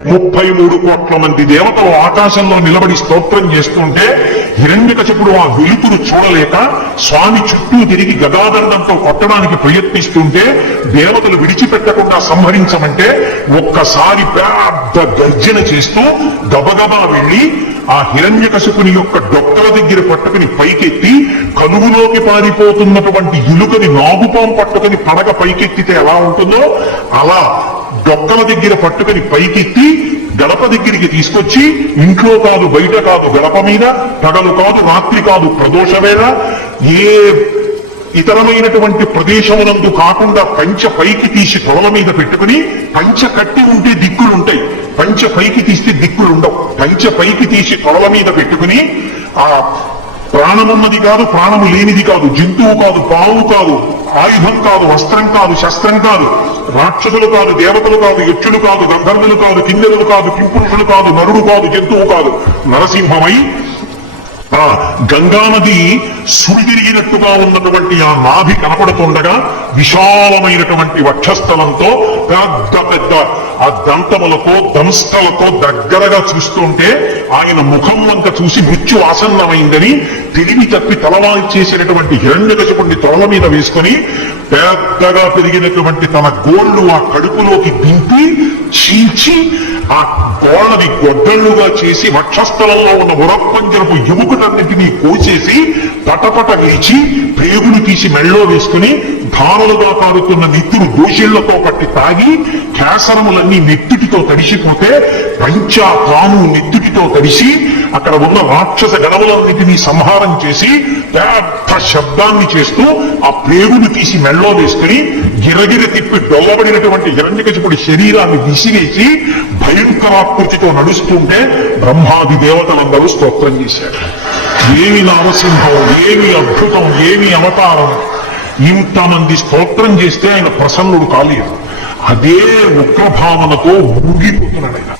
33 కోట్ల మంది దేవతలు ఆకాశంలో నిలబడి స్తోత్రం చేస్తుంటే హిరణ్యకశిపుడు ఆ వెలుతురు చూడలేక స్వామి చుట్టూ తిరిగి గదాదండంతో కొట్టడానికి ప్రయత్నిస్తుంటే దేవతలు విడిచిపెట్టకుండా సంహరించమంటే ఒక్కసారి పెద్ద గర్జన చేస్తూ గబగబా వెళ్లి ఆ హిరణ్యకశిపుని యొక్క డొక్కల దగ్గర పట్టుకుని పైకెత్తి కలుగులోకి పారిపోతున్నటువంటి ఎలుకని నాగుపాం పట్టుకుని పడగ పైకెత్తితే ఎలా ఉంటుందో అలా డొక్కల దగ్గర పట్టుకుని పైకెత్తి గడప దగ్గరికి తీసుకొచ్చి ఇంట్లో కాదు బయట కాదు గడప మీద పగలు కాదు రాత్రి కాదు ప్రదోష వేళ ఏ ఇతరమైనటువంటి ప్రదేశమునందు కాకుండా పంచ పైకి తీసి తొలల మీద పెట్టుకుని పంచ కట్టి ఉంటే దిక్కులుంటాయి, పంచ పైకి తీస్తే దిక్కులుండవు. పంచ పైకి తీసి తొలల మీద పెట్టుకుని ఆ ప్రాణమున్నది కాదు ప్రాణము లేనిది కాదు, జంతువు కాదు పావు కాదు, ఆయుధం కాదు, వస్త్రం కాదు, శస్త్రం కాదు, రాక్షసులు కాదు, దేవతలు కాదు, యక్షులు కాదు, గంధర్వులు కాదు, కిన్నెరులు కాదు, కింపురుషులు కాదు, నరుడు కాదు, జంతువు కాదు, నరసింహమై ఆ గంగానది సుడిదిరిగినట్టుగా ఉన్నటువంటి ఆ నాభి కనపడుతుండగా విశాలమైనటువంటి వక్షస్థలంతో పెద్ద పెద్ద ఆ దంతములతో దంస్తలతో దగ్గరగా చూస్తుంటే ఆయన ముఖం వంక చూసి మృత్యు ఆసన్నమైందని తెలివి తప్పి తలవాయి చేసినటువంటి హిరణ్యకశిపుణ్ణి తొడల మీద వేసుకుని పెద్దగా పెరిగినటువంటి తన గోళ్లు ఆ కడుపులోకి దింపి చీల్చి ఆ గోళ్ళని గొడ్డళ్లుగా చేసి వక్షస్థలంలో ఉన్న ఉరప్పంజరపు ఎముకలన్నింటినీ కోసేసి పటపట వేచి ప్రేగులు తీసి మెళ్ళో వేసుకుని ధారలుగా కారుతున్న నెత్తురు దోషిళ్లతో పట్టి తాగి కేసరములన్నీ నెత్తుటితో తడిసిపోతే పంచా తాను నెత్తుటితో తడిసి అక్కడ ఉన్న రాక్షస గణములన్నింటినీ సంహారం చేసి పెద్ద శబ్దాన్ని చేస్తూ ఆ ప్రేగులు తీసి మెళ్ళో వేసుకుని గిరగిర తిప్పి డొల్లబడినటువంటి హిరణ్యకశిపుడి శరీరాన్ని విసిగేసి భయంకరాకృతితో నడుస్తుంటే బ్రహ్మాది దేవతలందరూ స్తోత్రం చేశారు. ఏమి నారసింహం, ఏమి అద్భుతం, ఏమి అవతారం! ఇంతమంది స్తోత్రం చేస్తే ఆయన ప్రసన్నుడు కాలేదు. అదే ఉగ్రభావనతో ఊగిపోతున్నాడు ఆయన.